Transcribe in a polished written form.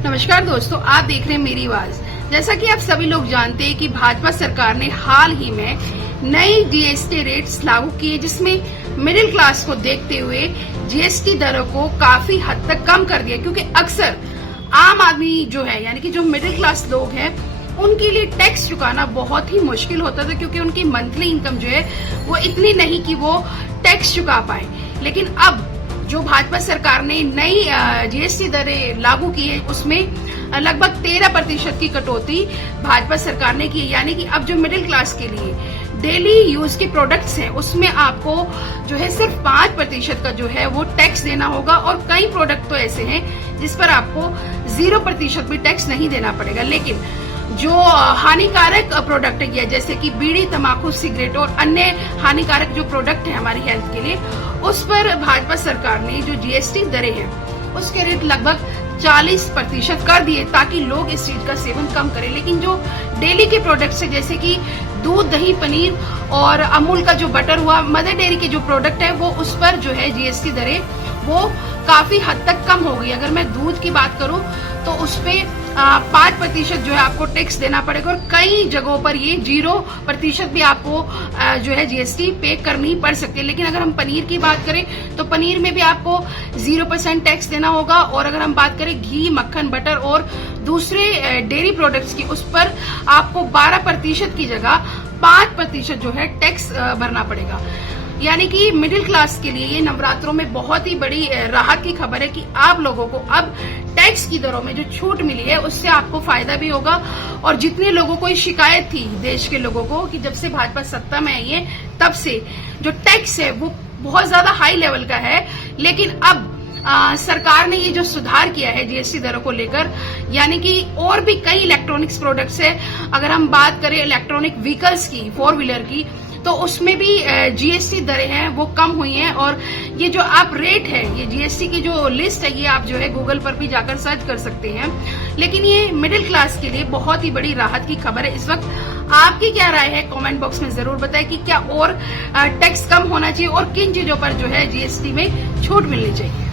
नमस्कार दोस्तों, आप देख रहे हैं मेरी आवाज। जैसा कि आप सभी लोग जानते हैं कि भाजपा सरकार ने हाल ही में नई जीएसटी रेट्स लागू किए, जिसमें मिडिल क्लास को देखते हुए जीएसटी दरों को काफी हद तक कम कर दिया। क्योंकि अक्सर आम आदमी जो है, यानी कि जो मिडिल क्लास लोग हैं, उनके लिए टैक्स चुकाना बहुत ही मुश्किल होता था, क्योंकि उनकी मंथली इनकम जो है वो इतनी नहीं कि वो टैक्स चुका पाए। लेकिन अब जो भाजपा सरकार ने नई जीएसटी दरें लागू की है, उसमें लगभग 13% की कटौती भाजपा सरकार ने की। यानी कि अब जो मिडिल क्लास के लिए डेली यूज के प्रोडक्ट्स हैं, उसमें आपको जो है सिर्फ 5% का जो है वो टैक्स देना होगा। और कई प्रोडक्ट तो ऐसे हैं जिस पर आपको 0% भी टैक्स नहीं देना पड़ेगा। लेकिन जो हानिकारक प्रोडक्ट है, जैसे कि बीड़ी, तंबाकू, सिगरेट और अन्य हानिकारक जो प्रोडक्ट है हमारी हेल्थ के लिए, उस पर भाजपा सरकार ने जो जीएसटी दरें हैं उसके रेट लगभग 40% कर दिए, ताकि लोग इस चीज का सेवन कम करें। लेकिन जो डेली के प्रोडक्ट्स है, जैसे कि दूध, दही, पनीर और अमूल का जो बटर हुआ, मदर डेयरी के जो प्रोडक्ट है, वो उस पर जो है जीएसटी दरें वो काफी हद तक कम हो गई। अगर मैं दूध की बात करूं तो उस पे 5% जो है आपको टैक्स देना पड़ेगा, और कई जगहों पर ये 0% भी आपको जो है जीएसटी पे करनी पड़ सकती है। लेकिन अगर हम पनीर की बात करें तो पनीर में भी आपको 0% टैक्स देना होगा। और अगर हम बात करें घी, मक्खन, बटर और दूसरे डेयरी प्रोडक्ट्स की, उस पर आपको 12% की जगह 5% जो है टैक्स भरना पड़ेगा। यानी कि मिडिल क्लास के लिए ये नवरात्रों में बहुत ही बड़ी राहत की खबर है कि आप लोगों को अब टैक्स की दरों में जो छूट मिली है उससे आपको फायदा भी होगा। और जितने लोगों को शिकायत थी देश के लोगों को कि जब से भाजपा सत्ता में आई है तब से जो टैक्स है वो बहुत ज्यादा हाई लेवल का है, लेकिन अब सरकार ने ये जो सुधार किया है जीएसटी दरों को लेकर, यानी कि और भी कई इलेक्ट्रॉनिक्स प्रोडक्ट्स है। अगर हम बात करें इलेक्ट्रॉनिक व्हीकल्स की, 4 व्हीलर की, तो उसमें भी जीएसटी दरें हैं वो कम हुई हैं। और ये जो आप रेट है, ये जीएसटी की जो लिस्ट है, ये आप जो है गूगल पर भी जाकर सर्च कर सकते हैं। लेकिन ये मिडिल क्लास के लिए बहुत ही बड़ी राहत की खबर है। इस वक्त आपकी क्या राय है, कमेंट बॉक्स में जरूर बताएं कि क्या और टैक्स कम होना चाहिए और किन चीजों पर जो है जीएसटी में छूट मिलनी चाहिए।